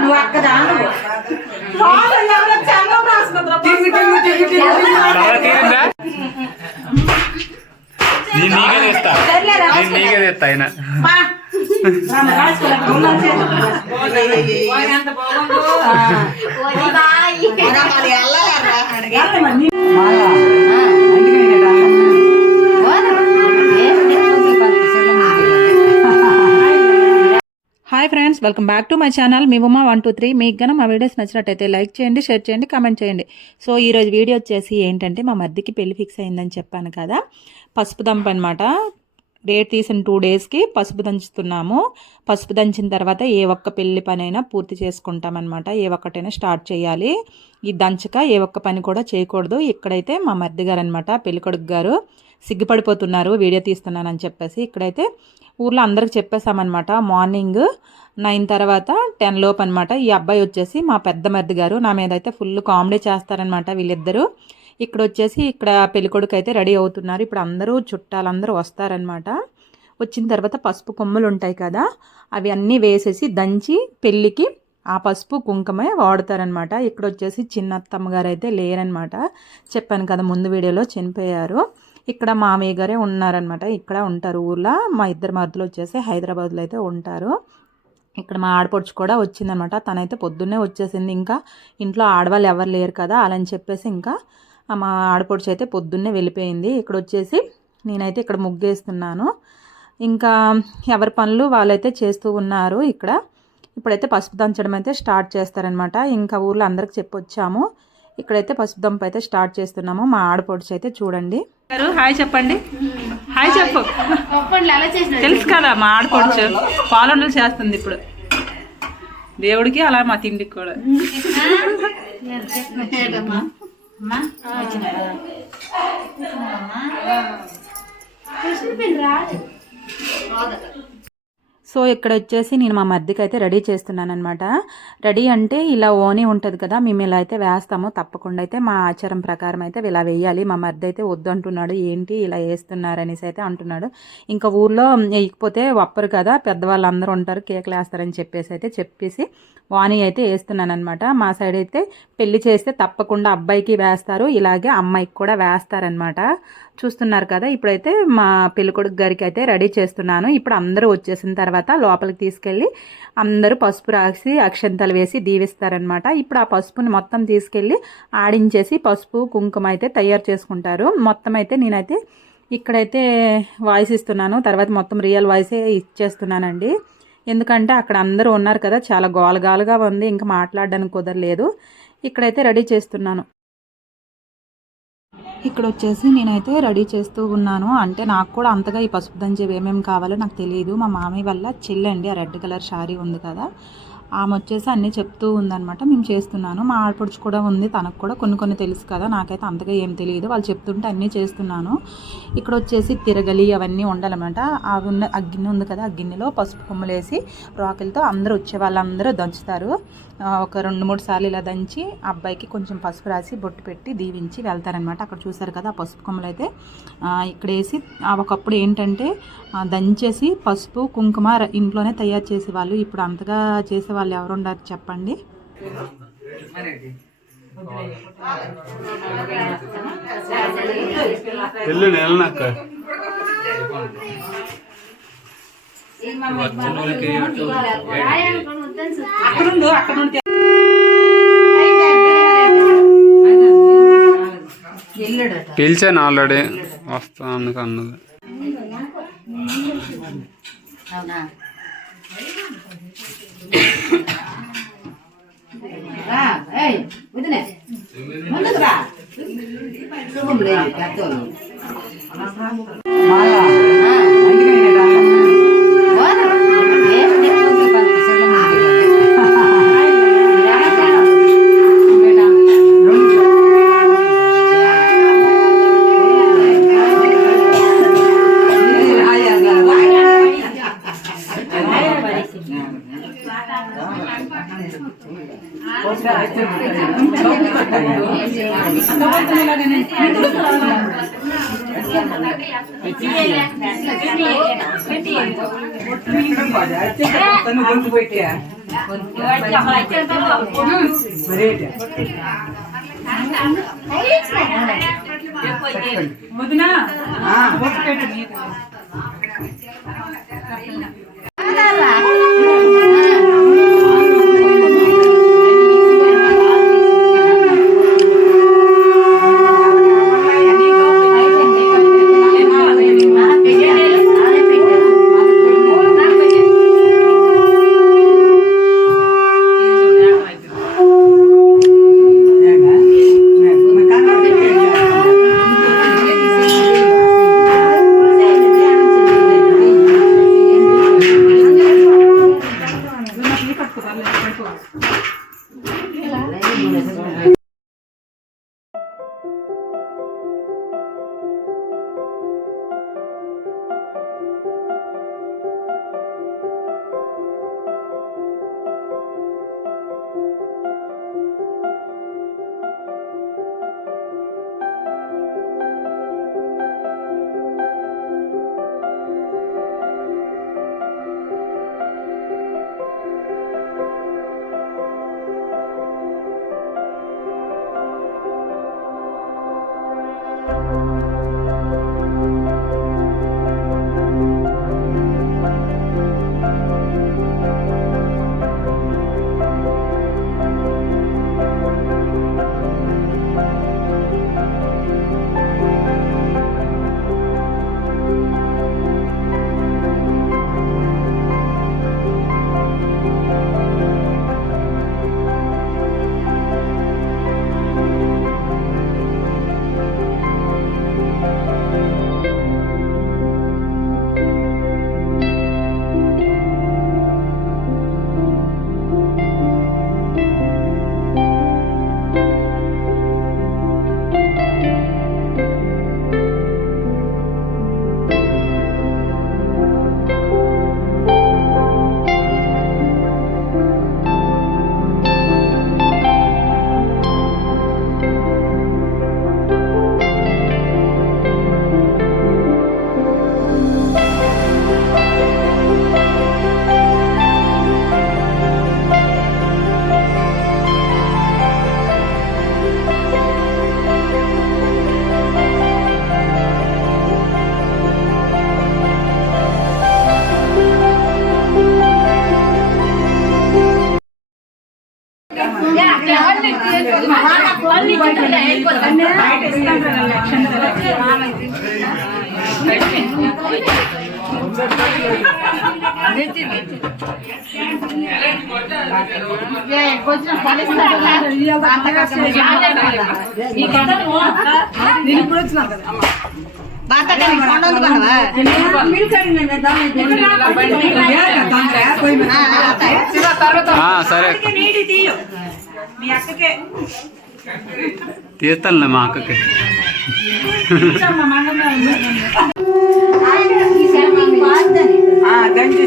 నువ్వు అక్కదా నీకే తెస్తా ఆయన hi friends, welcome back to my channel మీ ఉమా 123. మీకు గన మా వీడియోస్ నచ్చినట్టయితే లైక్ చేయండి, షేర్ చేయండి, కామెంట్ చేయండి. సో ఈరోజు వీడియో వచ్చేసి ఏంటంటే మా మధ్యకి పెళ్లి ఫిక్స్ అయిందని చెప్పాను కదా, పసుపు దంపు అనమాట. డేట్ తీసిన 2 డేస్కి పసుపు దంచుతున్నాము. పసుపు దంచిన తర్వాత ఏ ఒక్క పెళ్లి పనైనా పూర్తి చేసుకుంటామన్నమాట. ఏ ఒక్కటైనా స్టార్ట్ చేయాలి. ఈ దంచక ఏ ఒక్క పని కూడా చేయకూడదు. ఇక్కడైతే మా మరిది గారు అనమాట, పెళ్ళికొడుకు గారు సిగ్గుపడిపోతున్నారు వీడియో తీస్తున్నానని చెప్పేసి. ఇక్కడైతే ఊర్లో అందరికి చెప్పేసామన్నమాట. మార్నింగ్ 9 తర్వాత 10 లోపు అనమాట. ఈ అబ్బాయి వచ్చేసి మా పెద్ద మరిది గారు నా మీద అయితే ఫుల్ కామెడీ చేస్తారనమాట వీళ్ళిద్దరూ. ఇక్కడ వచ్చేసి ఇక్కడ పెళ్ళికొడుకు అయితే రెడీ అవుతున్నారు. ఇప్పుడు అందరూ చుట్టాలందరూ వస్తారనమాట. వచ్చిన తర్వాత పసుపు కొమ్ములు ఉంటాయి కదా, అవి అన్నీ వేసేసి దంచి పెళ్ళికి ఆ పసుపు కుంకుమే వాడతారనమాట. ఇక్కడ వచ్చేసి చిన్నత్తమ్మ గారు అయితే లేరనమాట, చెప్పాను కదా ముందు వీడియోలో, చనిపోయారు. ఇక్కడ మామయ్య గారే ఉన్నారనమాట, ఇక్కడ ఉంటారు ఊర్లో. మా ఇద్దరు మరుదులు వచ్చేసి హైదరాబాద్లో అయితే ఉంటారు. ఇక్కడ మా ఆడపడుచు కూడా వచ్చిందనమాట. తనైతే పొద్దున్నే వచ్చేసింది. ఇంకా ఇంట్లో ఆడవాళ్ళు ఎవరు లేరు కదా అలా అని చెప్పేసి ఇంకా మా ఆడపడుచు అయితే పొద్దున్నే వెళ్ళిపోయింది. ఇక్కడ వచ్చేసి నేనైతే ఇక్కడ ముగ్గేస్తున్నాను. ఇంకా ఎవరి పనులు వాళ్ళైతే చేస్తూ ఉన్నారు. ఇప్పుడైతే పసుపు దంచడం అయితే స్టార్ట్ చేస్తారనమాట. ఇంకా ఊర్లో అందరికి చెప్పొచ్చాము. ఇక్కడైతే పసుపు దంపు అయితే స్టార్ట్ చేస్తున్నాము. మా ఆడపడుచు అయితే చూడండి. హాయ్ చెప్పండి, హాయ్ చెప్పు. తెలుసు కదా మా ఆడపడుచు పాలనలు చేస్తుంది ఇప్పుడు దేవుడికి, అలా మా తిండికి కూడా. సో ఇక్కడ వచ్చేసి నేను మా మధ్యకి అయితే రెడీ చేస్తున్నాను అనమాట. రెడీ అంటే ఇలా ఓని ఉంటుంది కదా, మేము ఇలా అయితే వేస్తాము తప్పకుండా. అయితే మా ఆచారం ప్రకారం అయితే ఇలా వేయాలి. మా మధ్య అయితే వద్దు అంటున్నాడు. ఏంటి ఇలా వేస్తున్నారు అనేసి అయితే అంటున్నాడు. ఇంకా ఊర్లో వేయకపోతే ఒప్పరు కదా, పెద్దవాళ్ళందరూ ఉంటారు, కేకలు వేస్తారని చెప్పేసి వాణి అయితే వేస్తున్నాను అనమాట. మా సైడ్ అయితే పెళ్లి చేస్తే తప్పకుండా అబ్బాయికి వేస్తారు, ఇలాగే అమ్మాయికి కూడా వేస్తారనమాట. చూస్తున్నారు కదా. ఇప్పుడైతే మా పెళ్ళికొడుకు గారికి అయితే రెడీ చేస్తున్నాను. ఇప్పుడు అందరూ వచ్చేసిన తర్వాత లోపలికి తీసుకెళ్ళి అందరూ పసుపు రాసి అక్షంతలు వేసి దీవిస్తారనమాట. ఇప్పుడు ఆ పసుపుని మొత్తం తీసుకెళ్ళి ఆడించేసి పసుపు కుంకుమ అయితే తయారు చేసుకుంటారు. మొత్తం అయితే నేనైతే ఇక్కడైతే వాయిస్ ఇస్తున్నాను, తర్వాత మొత్తం రియల్ వాయిసే ఇచ్చేస్తున్నానండి. ఎందుకంటే అక్కడ అందరూ ఉన్నారు కదా, చాలా గోలగాలుగా ఉంది, ఇంకా మాట్లాడడానికి కుదరలేదు. ఇక్కడైతే రెడీ చేస్తున్నాను. ఇక్కడ వచ్చేసి నేనైతే రెడీ చేస్తూ ఉన్నాను. అంటే నాకు కూడా అంతగా ఈ పసుపు దంచేవి ఏమేమి కావాలో నాకు తెలియదు. మా మామయ్య వల్ల చెల్లండి, ఆ రెడ్ కలర్ శారీ ఉంది కదా, ఆమె వచ్చేసి అన్నీ చెప్తూ ఉందనమాట. మేము చేస్తున్నాను. మా ఆడపడుచు కూడా ఉంది, తనకు కూడా కొన్ని తెలుసు కదా, నాకైతే అంతగా ఏం తెలియదు. వాళ్ళు చెప్తుంటే అన్నీ చేస్తున్నాను. ఇక్కడ వచ్చేసి తిరగలి అవన్నీ ఉండాలన్నమాట. అవి ఉన్న ఆ గిన్నె ఉంది కదా, ఆ గిన్నెలో పసుపు కొమ్ములు వేసి రాకెలతో అందరూ వచ్చే వాళ్ళందరూ దంచుతారు. ఒక 2-3 సార్లు ఇలా దంచి అబ్బాయికి కొంచెం పసుపు రాసి బొట్టు పెట్టి దీవించి వెళ్తారనమాట. అక్కడ చూసారు కదా పసుపు కొమ్మలు అయితే ఇక్కడ వేసి, ఒకప్పుడు ఏంటంటే దంచేసి పసుపు కుంకుమ ఇంట్లోనే తయారు చేసేవాళ్ళు. ఇప్పుడు అంతగా చేసేవాళ్ళు ఎవరు ఉండారు చెప్పండి. పిలిచాను ఆల్రెడీ, వస్తా అందుకు అన్నది. సరే తీస్తానులే మా అక్కకి. గంటి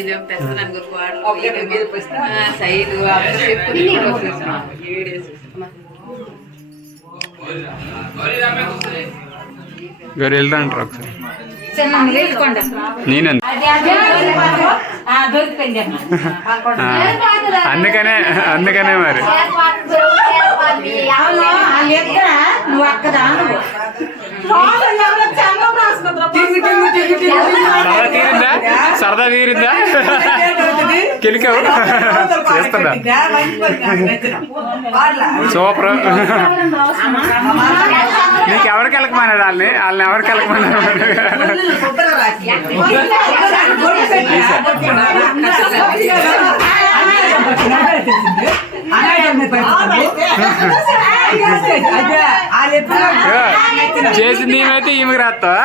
ఇదేం పెద్ద నలుగురు కోడలు సైడు చెప్పుకుని గారు వెళ్తా అంటారు ఒకసారి నేను అందుకనే మరి నువ్వు అక్కదా సరదా తీరిందా కెలికావు చేస్తుందా సూపర్ నీకు ఎవరికి వెళ్ళకమన్నాడు వాళ్ళని ఎవరికి వెళ్ళకమన్నాడు చేసింది ఏమైతే ఈమెకి రాస్తావా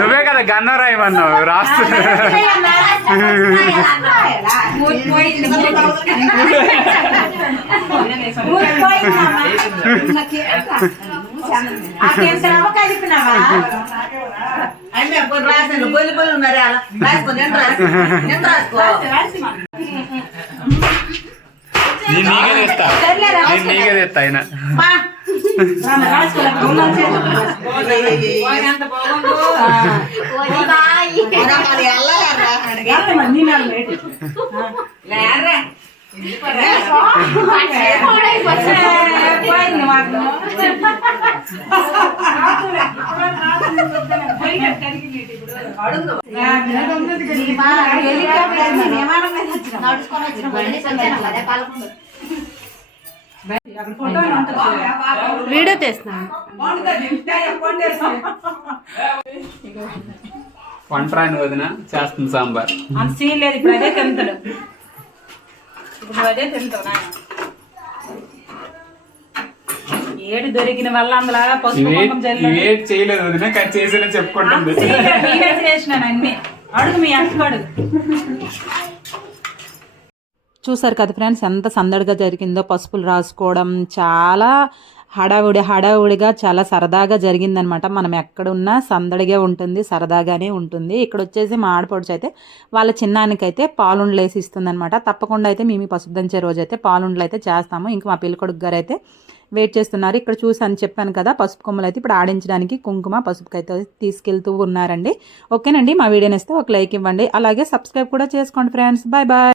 నువ్వే కదా గన్నం రాయమన్నావు రాస్తు నీకే తెస్తా నీకే తెస్తా ఆయన వీడియో తీస్తున్నాను. వంట రాని వదిన చేస్తుంది సాంబార్. అంత సీన్ లేదు, ఇప్పుడు అదే తింటాడు. ఇప్పుడు అదే తింటావు నాయన. ఏడు దొరికిన వల్ల అందులో పసుపు ఏది చేయలేదు వదిన, కానీ చేసిన చెప్పుకుంటుంది. చేసినాను అన్ని. అడుగు మీ అక్క అడుగు. చూసారు కదా ఫ్రెండ్స్, ఎంత సందడిగా జరిగిందో. పసుపులు రాసుకోవడం చాలా హడావుడిగా చాలా సరదాగా జరిగిందనమాట. మనం ఎక్కడున్నా సందడిగా ఉంటుంది, సరదాగానే ఉంటుంది. ఇక్కడ వచ్చేసి మా ఆడపడుచు అయితే వాళ్ళ చిన్నానికైతే పాలుండలు వేసి ఇస్తుంది అనమాట. తప్పకుండా అయితే మేము పసుపు దంచే రోజు అయితే పాలుండలు అయితే చేస్తాము. ఇంకా మా పెళ్ళికొడుకు గారు అయితే వెయిట్ చేస్తున్నారు. ఇక్కడ చూసాను చెప్పాను కదా, పసుపు కొమ్మలు అయితే ఇప్పుడు ఆడించడానికి కుంకుమ పసుపుకి అయితే తీసుకెళ్తూ ఉన్నారండి. ఓకేనండి, మా వీడియోని ఇస్తే ఒక లైక్ ఇవ్వండి, అలాగే సబ్స్క్రైబ్ కూడా చేసుకోండి ఫ్రెండ్స్. Bye bye.